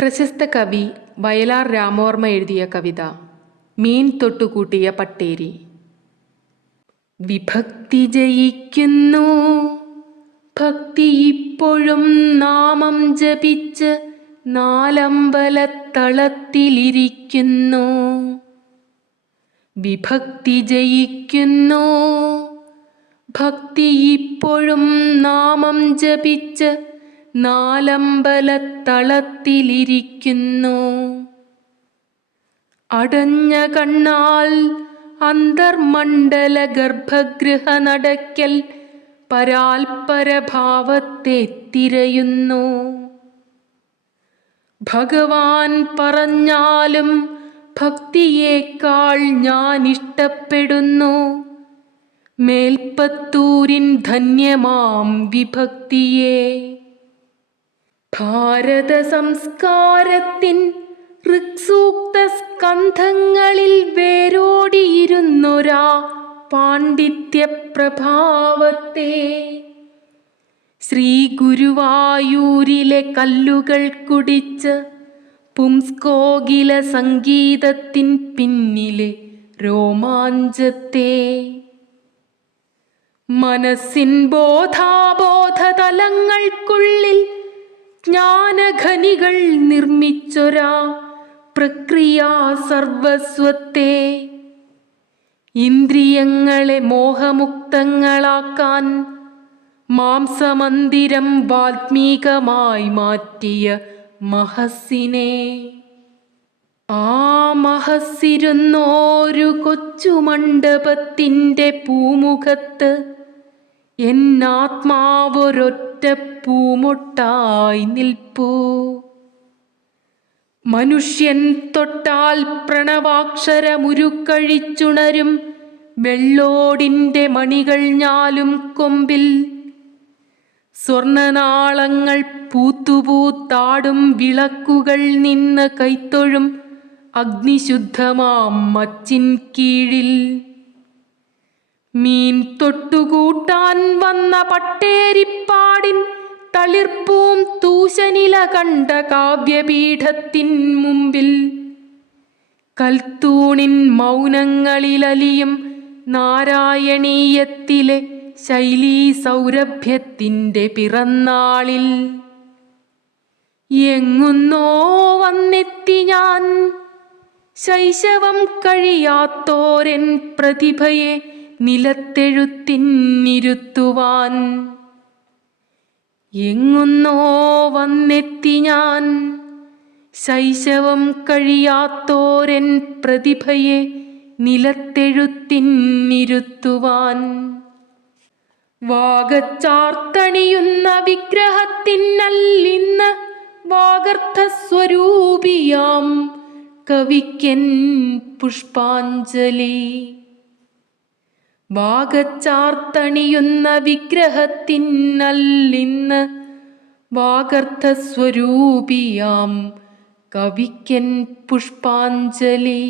പ്രശസ്ത കവി വയലാർ രാമവർമ്മ എഴുതിയ കവിത മീൻ തൊട്ടുകൂട്ടിയ പട്ടേരി. വിഭക്തി ജയിക്കുന്നു. ഭക്തി ഇപ്പോഴും നാമം ജപിച്ച് നാലമ്പലത്തളത്തിലിരിക്കുന്നു. വിഭക്തി ജയിക്കുന്നു. ഭക്തി ഇപ്പോഴും നാമം ജപിച്ച് നാലമ്പലത്തളത്തിലിരിക്കുന്നു. അടഞ്ഞ കണ്ണാൽ അന്തർമണ്ഡല ഗർഭഗൃഹ നടക്കൽ പരാൽപരഭാവത്തെ തിരയുന്നു ഭഗവാൻ പറഞ്ഞാലും ഭക്തിയേക്കാൾ ഞാൻ ഇഷ്ടപ്പെടുന്നു മേൽപ്പത്തൂരിൻ ധന്യമാം വിഭക്തിയെ. ഭാരത സംസ്കാരത്തിൻ ഋക്സൂക്ത സ്കന്ധങ്ങളിൽ വേരോടിയിരുന്നൊരാ പാണ്ഡിത്യപ്രഭാവത്തെ. ശ്രീ ഗുരുവായൂരിലെ കല്ലുകൾ കുടിച്ച് പുംസ്കോകില സംഗീതത്തിൻ പിന്നിലെ രോമാഞ്ചത്തെ. മനസ്സിൻ ബോധാബോധ തലങ്ങൾക്കുള്ളിൽ ജ്ഞാനഖനികൾ നിർമ്മിച്ചൊരാ പ്രക്രിയ സർവസ്വത്തെ. ഇന്ദ്രിയങ്ങളെ മോഹമുക്തങ്ങളാക്കാൻ മാംസമന്ദിരം വാത്മീകമായി മാറ്റിയ മഹസ്സിനെ. ആ മഹസ്സിരുന്നോരു കൊച്ചു മണ്ഡപത്തിന്റെ പൂമുഖത്ത് എന്നാത്മാവൊരൊറ്റ പൂമൊട്ടായി നിൽപ്പൂ. മനുഷ്യൻ തൊട്ടാൽ പ്രണവാക്ഷരമുരുക്കഴിച്ചുണരും വെള്ളോടിന്റെ മണികൾ ഞാലും കൊമ്പിൽ. സ്വർണനാളങ്ങൾ പൂത്തുപൂത്താടും വിളക്കുകൾ നിന്ന് കൈത്തൊഴും അഗ്നിശുദ്ധമാം മച്ചിൻ കീഴിൽ. വന്ന പട്ടേരിപ്പാടിൻ തളിർപ്പൂം തൂശനില കണ്ട കാവ്യപീഠത്തിൻ മുമ്പിൽ കൽത്തൂണിൻ മൗനങ്ങളിലലിയും നാരായണീയത്തിലെ ശൈലീ സൗരഭ്യത്തിന്റെ പിറന്നാളിൽ. എങ്ങുന്നോ വന്നെത്തി ഞാൻ ശൈശവം കഴിയാത്തോരൻ പ്രതിഭയെ നിലത്തെഴുത്തിന്നിരുത്തുവാൻ. എങ്ങുന്നോ വന്നെത്തി ഞാൻ. ശൈശവം കഴിയാത്തോരൻ പ്രതിഭയെ നിലത്തെഴുത്തിന്നിരുത്തുവാൻ. വാഗച്ചാർത്തണിയുന്ന വിഗ്രഹത്തിനല്ലിന്ന് വാഗർത്ഥ സ്വരൂപിയാം കവിക്കൻ പുഷ്പാഞ്ജലി. വാഗച്ചാർത്തണിയുന്ന വിഗ്രഹത്തിന്നല്ലിന്ന് വാഗർത്ഥ സ്വരൂപിയാം കവിക്കൻ പുഷ്പാഞ്ജലി.